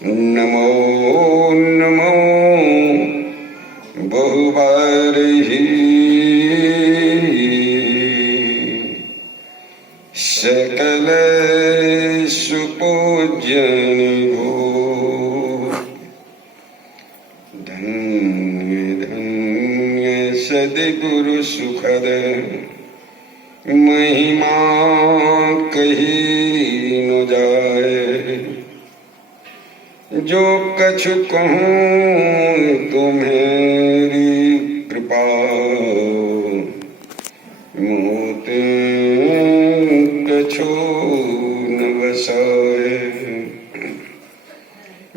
नमो नमो बहुबारही सकल सुपूजन हो। धन्य धन्य सद्गुरु सुखद महिमा कही न जाए। जो कछु कहूँ तुम्हारी कृपा मोते कछु न बसाए।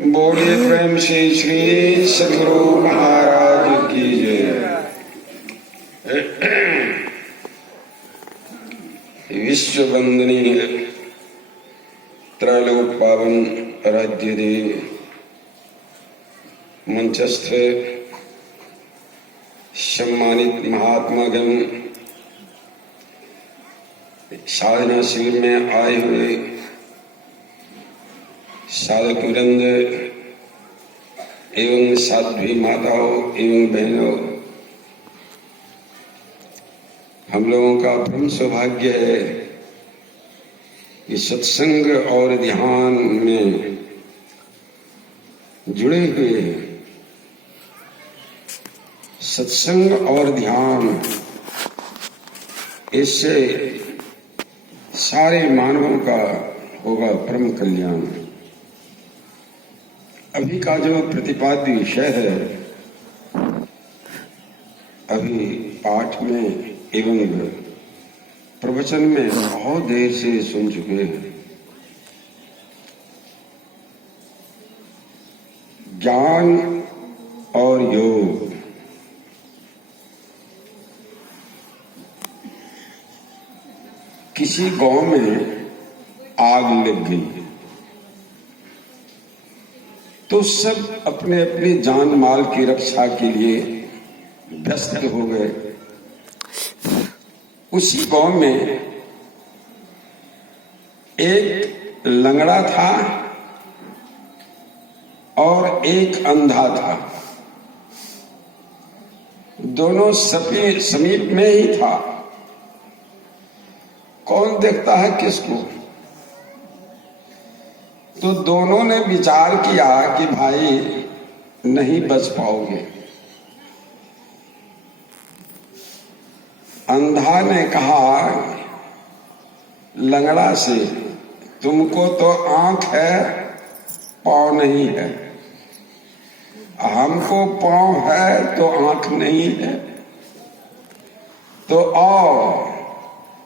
बोलिए प्रेम से श्री सद्गुरु महाराज की जय। विश्व वंदनीय त्रैलोक पावन राज्य दे मंचस्थ सम्मानित महात्मागण, साधना शिविर में आए हुए साधक वृंद एवं साध्वी माताओं एवं बहनों, हम लोगों का परम सौभाग्य है कि सत्संग और ध्यान में जुड़े हुए। सत्संग और ध्यान, इससे सारे मानवों का होगा परम कल्याण। अभी का जो प्रतिपाद्य विषय है, अभी पाठ में एवं प्रवचन में बहुत देर से सुन चुके हैं। ज्ञान और योग, किसी गांव में आग लग गई तो सब अपने अपने जान माल की रक्षा के लिए व्यस्त हो गए। उसी गांव में एक लंगड़ा था और एक अंधा था। दोनों समीप में ही था। कौन देखता है किसको? तो दोनों ने विचार किया कि भाई नहीं बच पाओगे। अंधा ने कहा लंगड़ा से, तुमको तो आंख है पांव नहीं है, हमको पांव है तो आंख नहीं है, तो आओ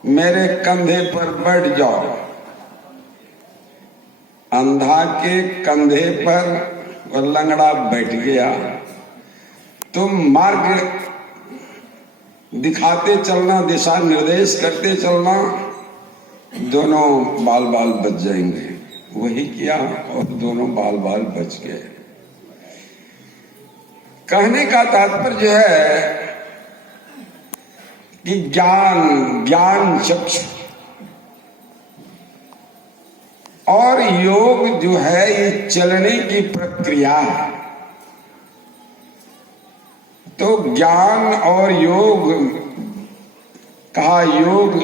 मेरे कंधे पर बैठ जाओ। अंधा के कंधे पर और लंगड़ा बैठ गया। तुम मार्ग दिखाते चलना, दिशा निर्देश करते चलना, दोनों बाल बाल बच जाएंगे। वही किया और दोनों बाल बाल बच गए। कहने का तात्पर्य है कि ज्ञान चक्षु और योग जो है ये चलने की प्रक्रिया है। तो ज्ञान और योग कहा, योग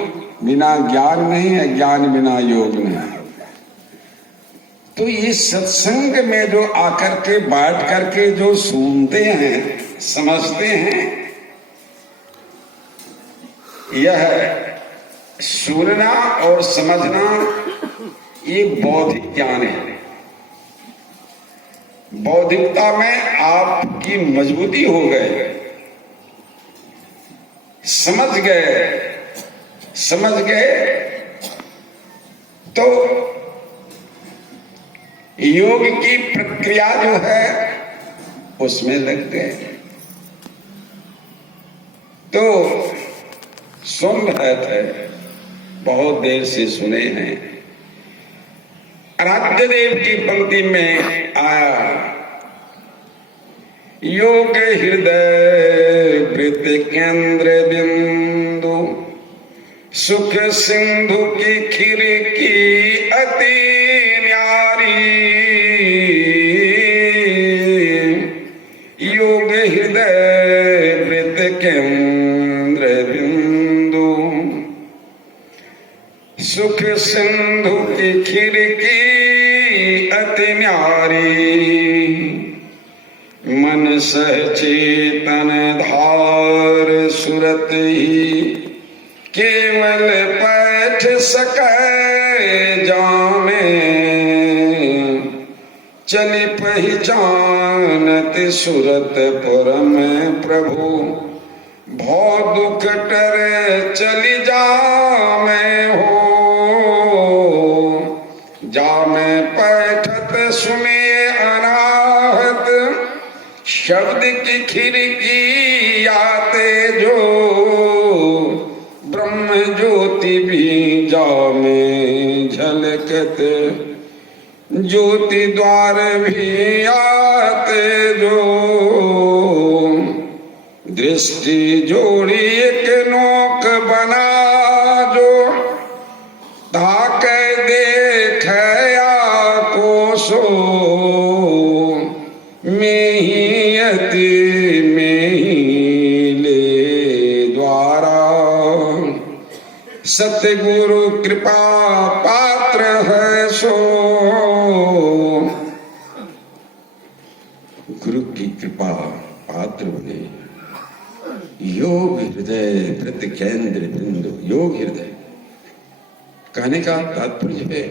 बिना ज्ञान नहीं है, ज्ञान बिना योग नहीं है। तो ये सत्संग में जो आकर के बैठ करके जो सुनते हैं, समझते हैं, यह सुनना और समझना ये बौद्धिक ज्ञान है। बौद्धिकता में आपकी मजबूती हो गए, समझ गए तो योग की प्रक्रिया जो है उसमें लग गए। तो सुन रहे थे, बहुत देर से सुने हैं। आराध्य देव की पंक्ति में आया, योग हृदय वृत्ति केंद्र बिंदु, सुख सिंधु की खिड़की अति न्यारी। अति न्यारी, मन सहचेतन धार सुरत ही, केवल पैठ सकै जामे, चली पहचानत सुरत पुरम प्रभु, भौ दुख टर चली जामे हो, जामे पैठत सुनिए अनाहत, शब्द की खिड़की आते जो, ब्रह्म ज्योति भी जामे झलकत, ज्योति द्वार भी आते जो, दृष्टि जोड़ी एक नोक बना जो, ताके देख को सो, में ही अति में ही ले द्वारा, सतगुरु कृपा पात्र है सो, गुरु की कृपा पात्र बने। योग हृदय वृत्त केंद्र बिंदु, योग हृदय कहने का तात्पर्य है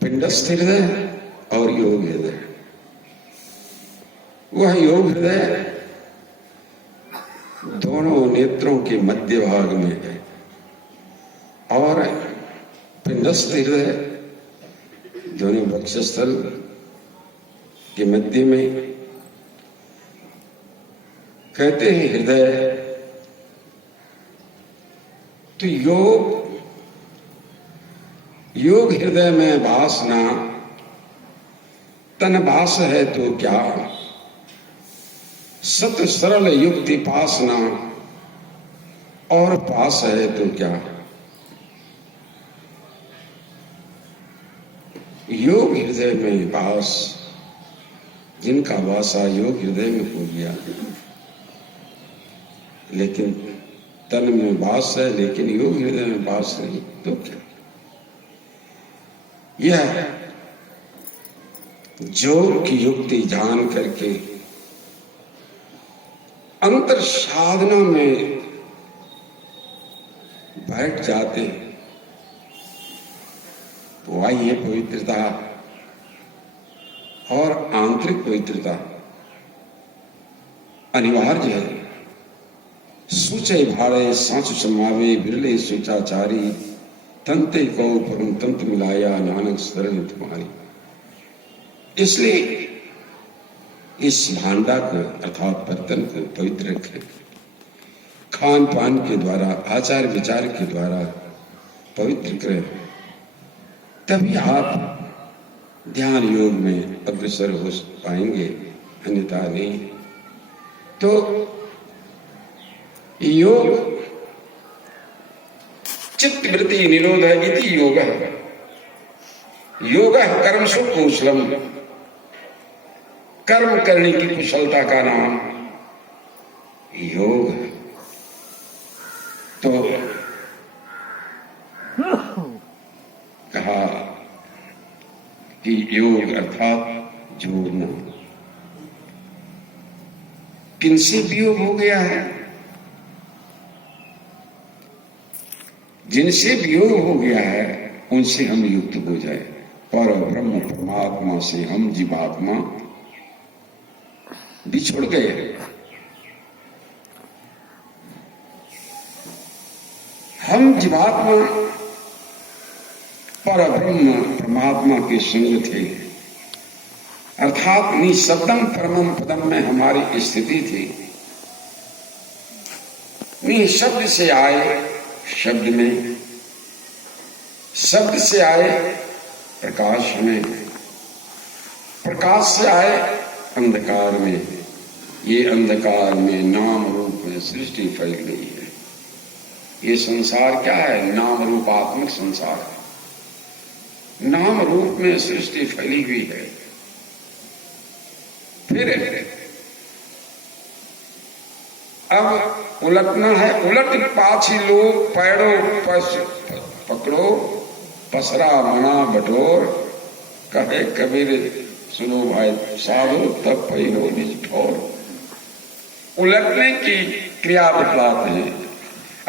पिंडस्थ हृदय और योग हृदय। वह योग हृदय दोनों नेत्रों के मध्य भाग में है, और पिंडस्थ हृदय दोनों वक्षस्थल के मध्य में। कहते हैं हृदय, तो योग हृदय में वासना, तन वास है तो क्या, सत सरल युक्ति पासना, और पास है तो क्या। योग हृदय में वास, जिनका वासा योग हृदय में हो गया, लेकिन तन में वास है लेकिन योग हृदय में वास नहीं, तो क्या। यह योग की युक्ति जान करके अंतर साधना में बैठ जाते हैं, तो आई है पवित्रता और आंतरिक पवित्रता अनिवार्य है। सूचे भाड़े सांच समावे, बिरले सूचाचारी, तंते को परम तंत्र मिलाया, नानक शरण तुम्हारी। इसलिए इस भांडा को अर्थात बर्तन को पवित्र रखें, खान पान के द्वारा, आचार विचार के द्वारा पवित्र करें, तभी आप ध्यान योग में अग्रसर हो पाएंगे, अन्यथा नहीं। तो योग चित्त वृत्ति निरोध इति योग, योग कर्म सुकुशलम, कर्म करने की कुशलता का नाम योग। तो कहा कि योग अर्थात जोड़ना। किनसे वियोग हो गया है, जिनसे वियोग हो गया है उनसे हम युक्त हो जाए। पर ब्रह्म परमात्मा से हम जीवात्मा बिछुड़ गए। हम जीवात्मा पर ब्रह्म परमात्मा के संग थे, अर्थात निःशब्दम परमम पदम में हमारी स्थिति थी। निःशब्द से आए शब्द में, शब्द से आए प्रकाश में, प्रकाश से आए अंधकार में। ये अंधकार में नाम रूप में सृष्टि फैल गई है। ये संसार क्या है? नाम रूपात्मक संसार है। नाम रूप में सृष्टि फैली हुई है। फिर अब उलटना है। उलट पाछी लो पैरों पकड़ो, पसरा मना बटोर, कहे कबीर सुनो भाई साधु तब पहिरो निज ठोर। उलटने की क्रिया बतलाते हैं।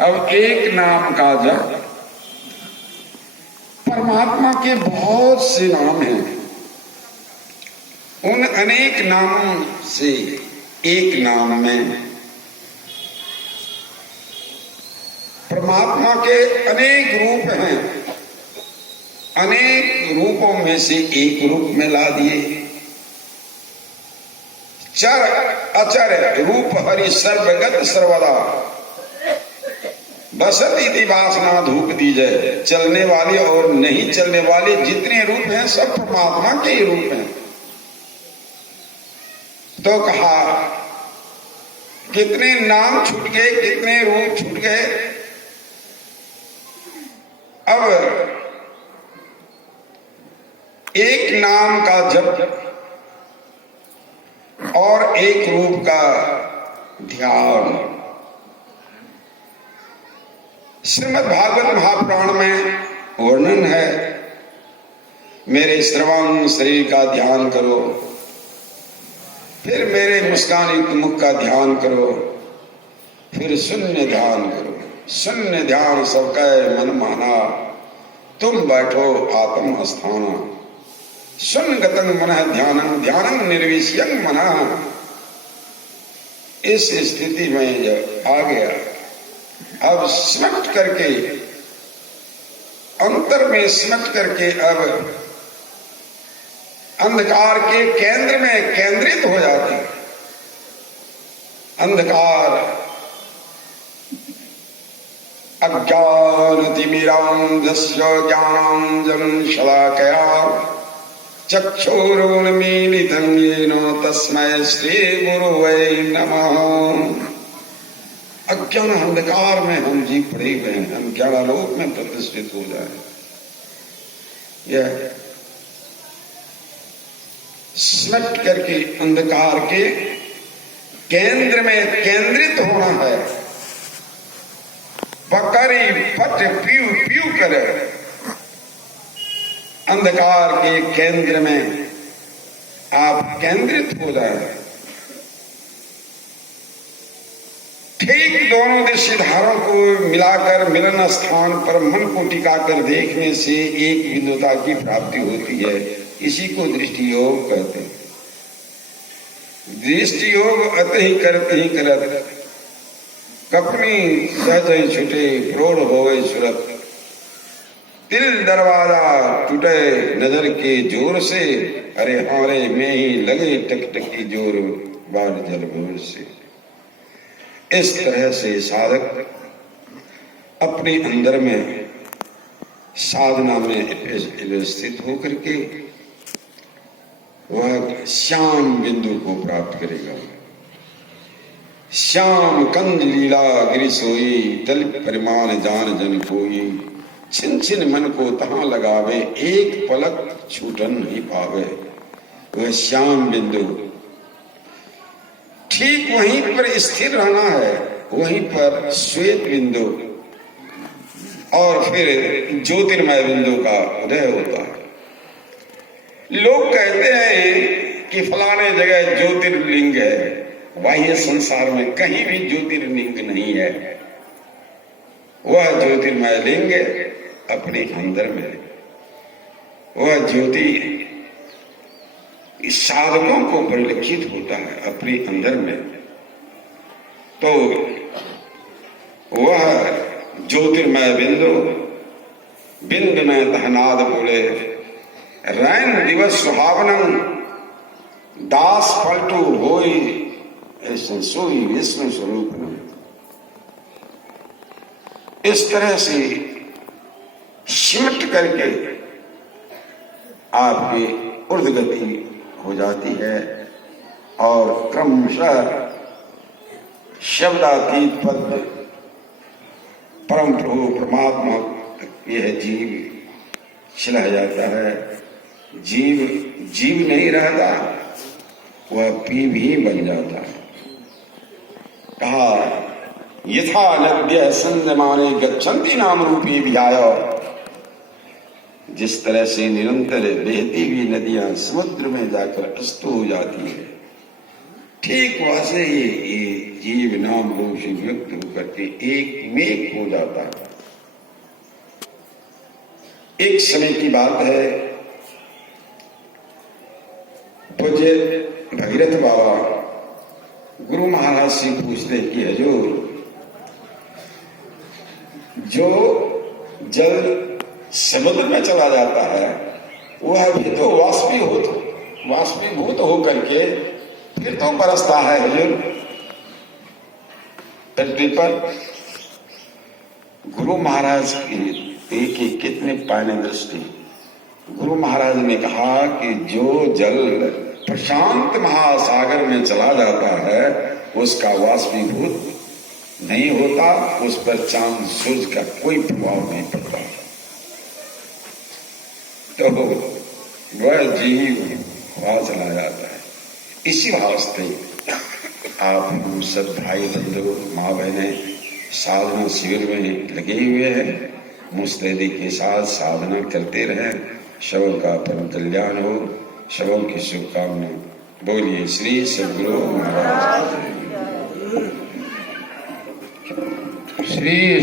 अब एक नाम का जप, परमात्मा के बहुत से नाम हैं, उन अनेक नामों से एक नाम में परमात्मा के अनेक रूप हैं, अनेक रूपों में से एक रूप में ला दिए। चर अचर रूप हरि सर्वगत सर्वदा, बसत इति वासना धूप दीजय। चलने वाले और नहीं चलने वाले जितने रूप हैं सब परमात्मा के ही रूप हैं। तो कहा कितने नाम छूट गए, कितने रूप छूट गए। अब एक नाम का जप और एक रूप का ध्यान। श्रीमद् भागवत महापुराण में वर्णन है, मेरे श्रवण शरीर का ध्यान करो, फिर मेरे मुस्कान युक्त मुख का ध्यान करो, फिर शून्य ध्यान करो। शून्य ध्यान सबका मन माना, तुम बैठो आत्म स्थाना। शून्य गतं मनः ध्यानं, ध्यानं निर्विषयं मनः। इस स्थिति में जब आ गया, अब सिमट करके अंतर में सिमट करके अब अंधकार के केंद्र में केंद्रित हो जाते। अंधकार अज्ञानतिमिरान्धस्य ज्ञानाञ्जनं शलाकया चक्षुरुन्मीलितं येन तस्मै श्रीगुरुवे नमः। अज्ञान अंधकार में हम जी पड़े हुए हैं, हम ज्ञानालोक में प्रतिष्ठित हो जाए। यह सिमट करके अंधकार के केंद्र में केंद्रित होना है। बकरी पट पीऊ पीऊ कर अंधकार के केंद्र में आप केंद्रित हो जाए। ठीक दोनों दृष्टिधारों को मिलाकर मिलन स्थान पर मन को टिकाकर देखने से एक बिंदुता की प्राप्ति होती है। इसी को दृष्टि योग कहते हैं। दृष्टि योग अत ही करत कपनी सहज छुटे प्रोढ़ होवे सुरत। तिल दरवाजा टूटे नजर के जोर से, अरे हारे में ही लगे टकटकी जोर बार जल भोर से। इस तरह से साधक अपने अंदर में साधना में स्थित होकर के वह श्याम बिंदु को प्राप्त करेगा। श्याम कंज लीला गिरि सोई, तल परिमाण जान जन कोई। छिन छिन मन को तहां लगावे, एक पलक छूटन नहीं पावे। वह श्याम बिंदु ठीक वहीं पर स्थिर रहना है, वहीं पर श्वेत बिंदु और फिर ज्योतिर्मय बिंदु का उदय होता है। लोग कहते हैं कि फलाने जगह ज्योतिर्लिंग है, बाह्य संसार में कहीं भी ज्योतिर्लिंग नहीं है। वह ज्योतिर्मय लिंग अपने अंदर में, वह ज्योति इस साधकों को परिलक्षित होता है अपने अंदर में। तो वह ज्योतिर्मय बिंदु बिंदु में दहनाद बोले, रैन दिवस सुहावनम दास पलटू होई ऐसे सोई विष्णु स्वरूप में। इस तरह से सिमट करके आपकी ऊर्ध्वगति हो जाती है और क्रमशः शब्दातीत पद परम प्रभु परमात्मा यह जीव चला जाता है। जीव जीव नहीं रहता, वह पीव ही बन जाता है। कहा यथा नद्य संदमाने गच्छन्ति नाम रूपी विहाय। जिस तरह से निरंतर बहती हुई नदियां समुद्र में जाकर अस्त हो जाती है, ठीक वैसे ये जीव नाम रूप से युक्त होकर के एक में हो जाता है। एक समय की बात है, पूज्य भगीरथ बाबा गुरु महाराज से पूछते कि हजूर, जो जल समुद्र में चला जाता है वह भी तो वाष्पीभूत होकर के फिर तो बरसता है हजूर पृथ्वी पर। गुरु महाराज की कितने पायने दृष्टि। गुरु महाराज ने कहा कि जो जल प्रशांत महासागर में चला जाता है उसका वाष्पीभूत नहीं होता, उस पर चांद सूरज का कोई प्रभाव नहीं पड़ता, तो वह जीव वहां चला जाता है। इसी वास्ते आप हम सब भाई बंधु माँ बहने साधना शिविर में लगे हुए हैं, मुस्तैदी के साथ साधना करते रहें। सबों का परम कल्याण हो, सबों की शुभकामना। बोलिए श्री सद्गुरु महाराज। श्री